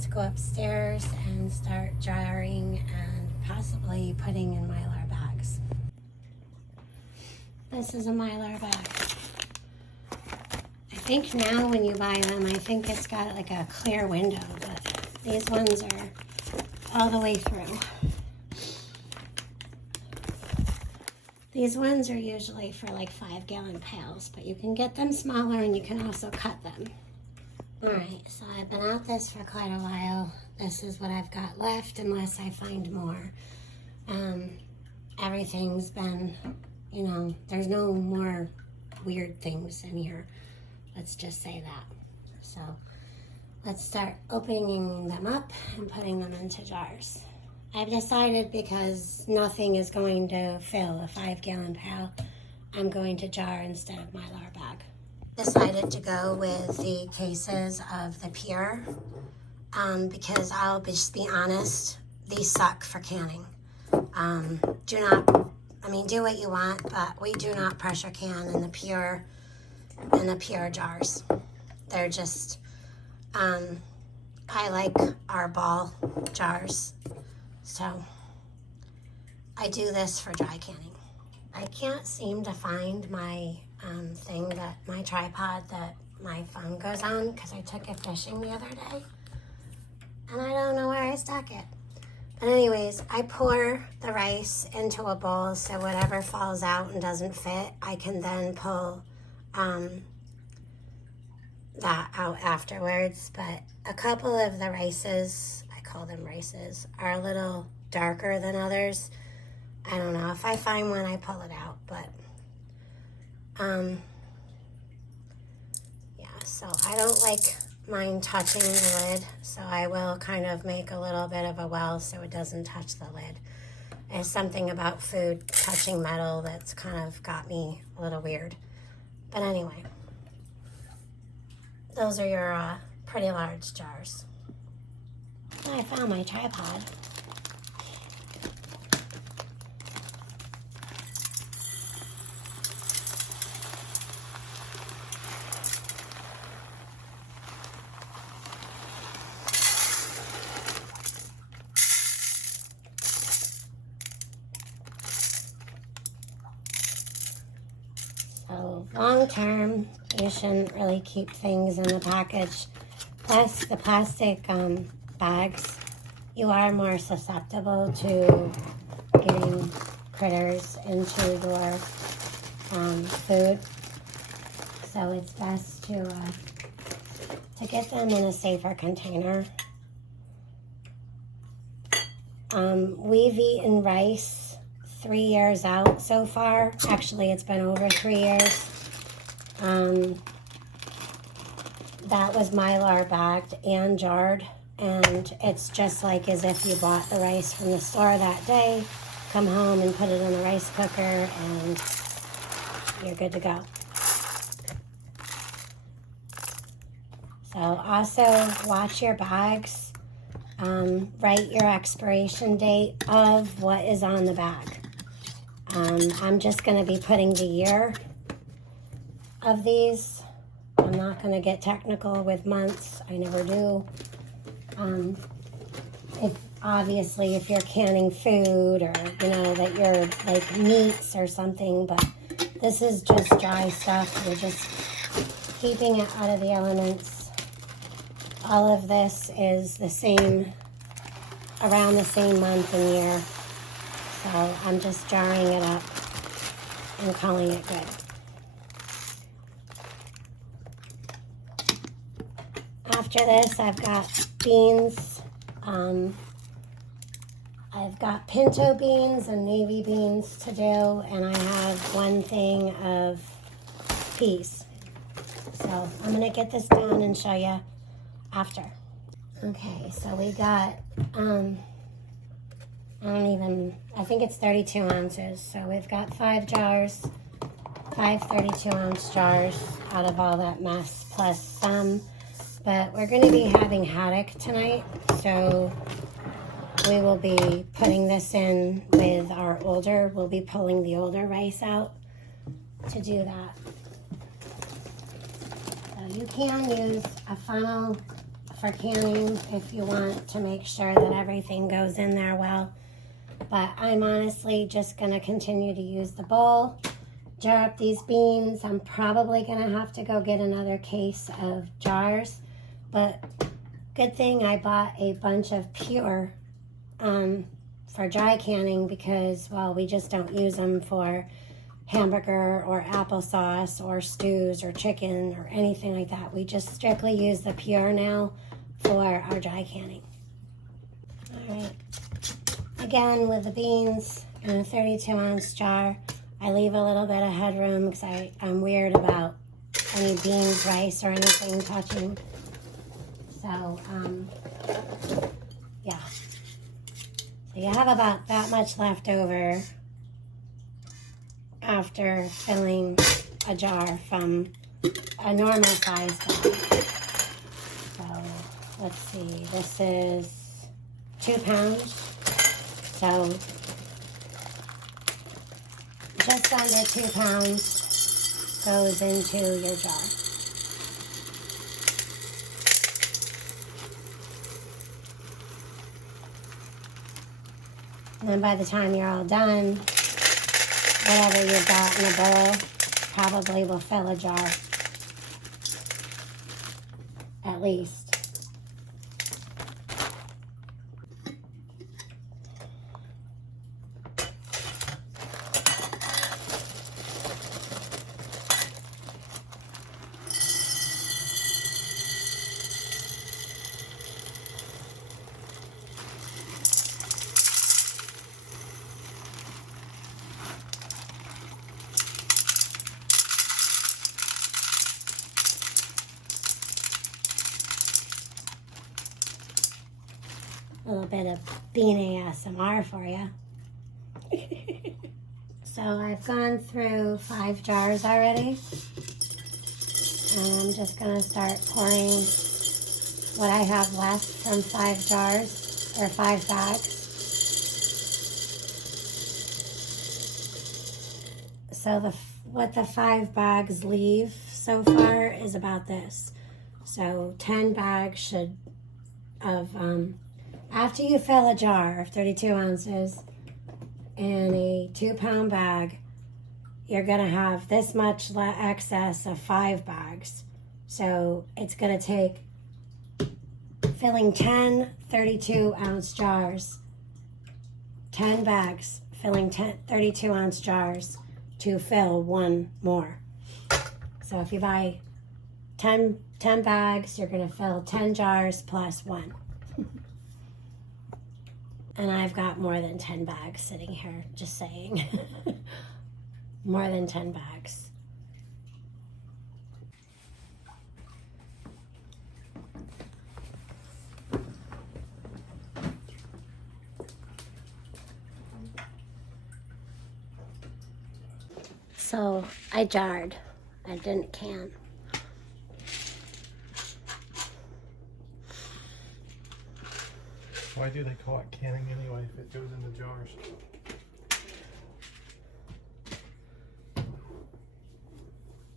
let's go upstairs and start jarring and possibly putting in Mylar bags. This is a Mylar bag. I think now when you buy them, I think it's got like a clear window, but these ones are all the way through. These ones are usually for like 5-gallon pails, but you can get them smaller and you can also cut them. All right, so I've been at this for quite a while. This is what I've got left unless I find more. Everything's been, you know, there's no more weird things in here. Let's just say that. So let's start opening them up and putting them into jars. I've decided because nothing is going to fill a 5-gallon pail, I'm going to jar instead of Mylar bag. Decided to go with the cases of the Pure because I'll just be honest, these suck for canning. Do what you want, but we do not pressure can in the Pure jars. They're just, I like our ball jars. So I do this for dry canning. I can't seem to find my my tripod that my phone goes on because I took it fishing the other day and I don't know where I stuck it. But anyways, I pour the rice into a bowl so whatever falls out and doesn't fit, I can then pull that out afterwards. But a couple of the rices, I call them rices, are a little darker than others. I don't know. If I find one, I pull it out. But yeah, so I don't like mine touching the lid, so I will kind of make a little bit of a well so it doesn't touch the lid. There's something about food touching metal that's kind of got me a little weird. But anyway, those are your pretty large jars. I found my tripod. So long term, you shouldn't really keep things in the package. Plus the plastic bags, you are more susceptible to getting critters into your food. So it's best to get them in a safer container. We've eaten rice 3 years out so far. Actually, it's been over 3 years. That was Mylar bagged and jarred, and it's just like as if you bought the rice from the store that day, come home and put it in the rice cooker, and you're good to go. So also watch your bags. Write your expiration date of what is on the bag. I'm just going to be putting the year of these. I'm not going to get technical with months. I never do. If you're canning food or, that you're like meats or something, but this is just dry stuff. You're just keeping it out of the elements. All of this is the same, around the same month and year. So I'm just jarring it up and calling it good. After this, I've got beans. I've got pinto beans and navy beans to do, and I have one thing of peas. So I'm gonna get this done and show you after. Okay, so we got, I think it's 32 ounces. So we've got 5 jars, 5 32-ounce jars out of all that mess, plus some. But we're going to be having haddock tonight, so we will be putting this in with our older, we'll be pulling the older rice out to do that. So you can use a for canning if you want to make sure that everything goes in there well. But I'm honestly just going to continue to use the bowl, jar up these beans. I'm probably going to have to go get another case of jars. But good thing I bought a bunch of pure for dry canning because, well, we just don't use them for hamburger or applesauce or stews or chicken or anything like that. We just strictly use the pure now for our dry canning. All right. Again, with the beans in a 32-ounce jar, I leave a little bit of headroom because I'm weird about any beans, rice, or anything touching. So, yeah. So you have about that much left over after filling a jar from a normal size jar. So let's see, this is 2 pounds. So just under 2 pounds goes into your jar. And then by the time you're all done, whatever you've got in a bowl probably will fill a jar, at least. A little bit of bean ASMR for you. So I've gone through 5 jars already, and I'm just going to start pouring what I have left from 5 jars, or 5 bags. So what the 5 bags leave so far is about this. So 10 bags after you fill a jar of 32 ounces in a 2-pound bag, you're going to have this much excess of 5 bags. So it's going to take filling 10 32-ounce jars, 10 bags, filling 10 32-ounce jars to fill 1 more. So if you buy 10 bags, you're going to fill 10 jars plus 1. And I've got more than 10 bags sitting here, just saying. More than 10 bags. So I jarred. I didn't can. Why do they call it canning anyway if it goes in the jars?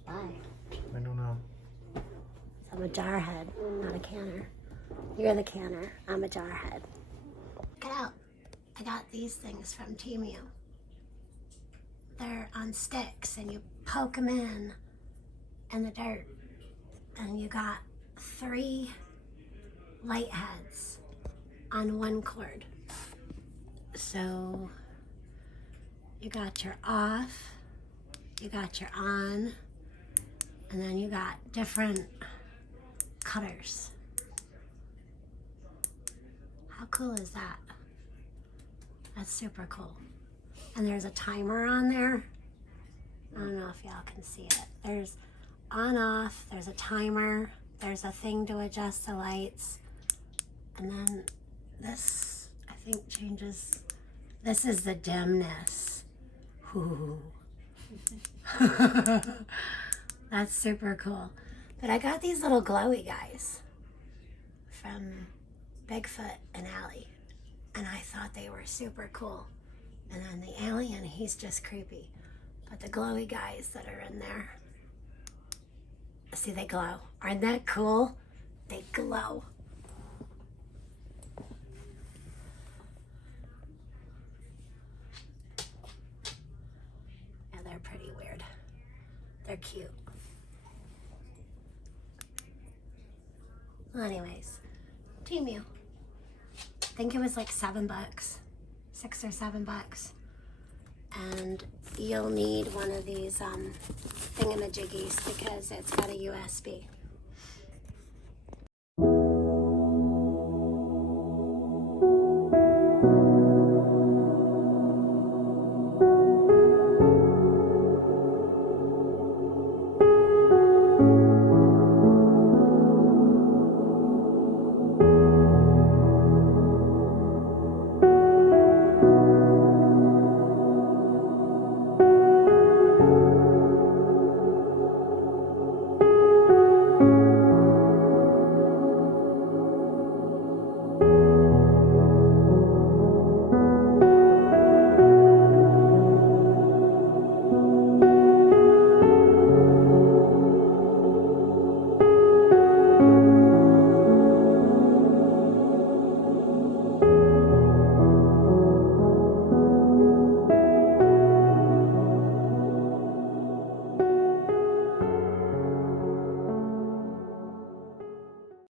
Why? I don't know. I'm a jar head, not a canner. You're the canner. I'm a jar head. Check it out. I got these things from Temu. They're on sticks, and you poke them in the dirt, and you got 3 light heads on 1 cord. So you got your off, you got your on, and then you got different cutters. How cool is that? That's super cool. And there's a timer on there. I don't know if y'all can see it. There's on off, there's a timer, there's a thing to adjust the lights, and then this, I think, changes. This is the dimness. Ooh. That's super cool. But I got these little glowy guys from Bigfoot and Allie, and I thought they were super cool. And then the alien, he's just creepy. But the glowy guys that are in there, see, they glow. Aren't that cool? They glow. They're cute. Well, anyways, Temu. I think it was like $7, $6 or $7. And you'll need one of these thingamajiggies because it's got a USB.